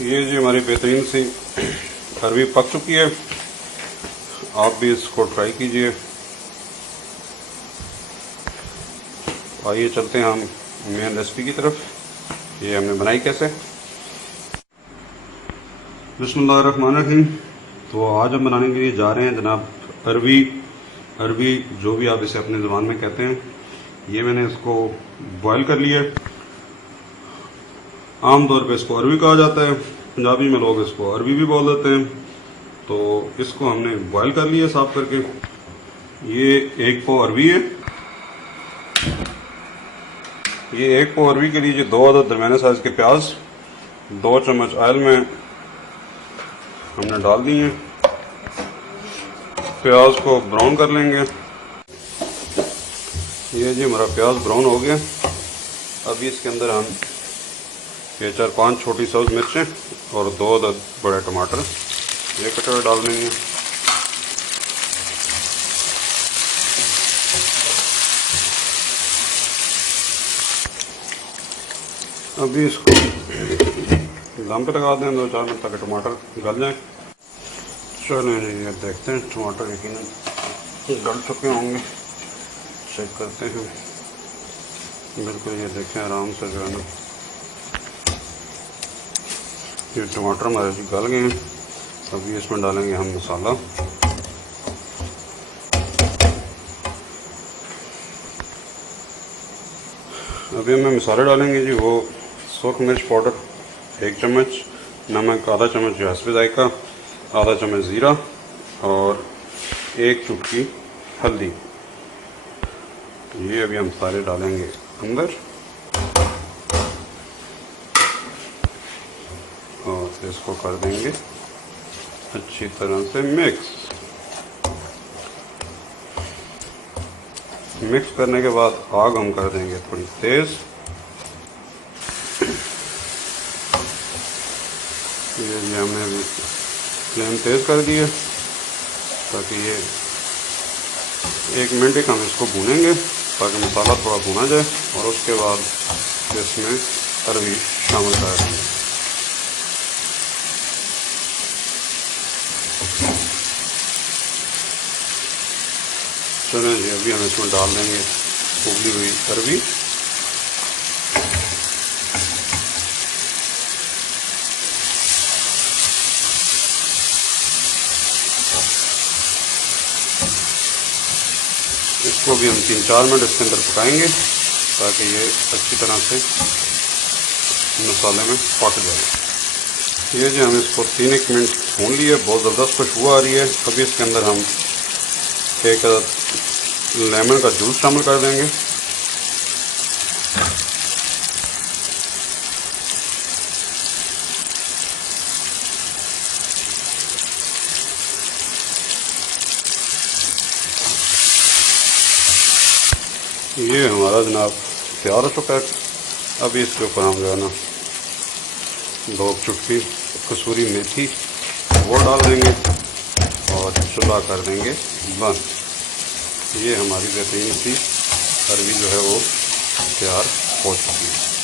ये जी हमारी बेहतरीन सी अरवी पक चुकी है। आप भी इसको ट्राई कीजिए। आइए चलते हैं हम मेन रेसिपी की तरफ। ये हमने बनाई कैसे। बिस्मिल्लाहिर्रहमानिर्रहीम। तो आज हम बनाने के लिए जा रहे हैं जनाब अरवी जो भी आप इसे अपनी ज़ुबान में कहते हैं। ये मैंने इसको बॉयल कर लिया है। आम तौर पे इसको अरवी कहा जाता है, पंजाबी में लोग इसको अरवी भी बोल देते हैं। तो इसको हमने बॉयल कर लिया साफ करके। ये एक पाव अरवी है। ये एक पाव अरवी के लिए 2 अदद दरमियाने साइज के प्याज 2 चम्मच ऑयल में हमने डाल दिए हैं। प्याज को ब्राउन कर लेंगे। ये जी हमारा प्याज ब्राउन हो गया। अभी इसके अंदर हम ये 4-5 छोटी सब्ज मिर्चें और 2 अदद बड़े टमाटर ये कटे हुए डाल देंगे। अभी इसको दम पे लगा दें 2-4 मिनट तक टमाटर गल जाए। चलो ये देखते हैं टमाटर यकीनन गल चुके होंगे। चेक करते हैं। बिल्कुल ये देखें आराम से जो है ना ये टमाटर हमारे गल गए हैं। अभी इसमें डालेंगे हम मसाला। अभी हमें मसाले डालेंगे जी वो सुर्ख मिर्च पाउडर 1 चम्मच, नमक आधा चम्मच जो हस्बे जायका, आधा चम्मच ज़ीरा और 1 चुटकी हल्दी। ये अभी हम सारे डालेंगे अंदर और इसको कर देंगे अच्छी तरह से मिक्स करने के बाद आग हम कर देंगे थोड़ी तेज़। ये हमने अभी फ्लेम तेज़ कर दी है ताकि ये 1 मिनट तक हम इसको भूनेंगे ताकि मसाला थोड़ा भुना जाए और उसके बाद इसमें अरवी शामिल कर देंगे। चलें जी अभी हम इसमें डाल देंगे उबली हुई अरवी। इसको भी हम 3-4 मिनट इसके अंदर पकाएंगे ताकि ये अच्छी तरह से मसाले में पक जाए। ये जो हम इसको 3-1 मिनट भून लिए, बहुत ज़बरदस्त खुशबू आ रही है। अभी इसके अंदर हम 1 अदद लेमन का जूस शामिल कर देंगे। ये हमारा जनाब तैयार हो चुका है। अभी इसके ऊपर हम जो है ना 2 चुटकी कसूरी मेथी वो डाल देंगे और चूल्हा कर देंगे बंद। ये हमारी बेहतरीन सी अरवी जो है वो तैयार हो चुकी है।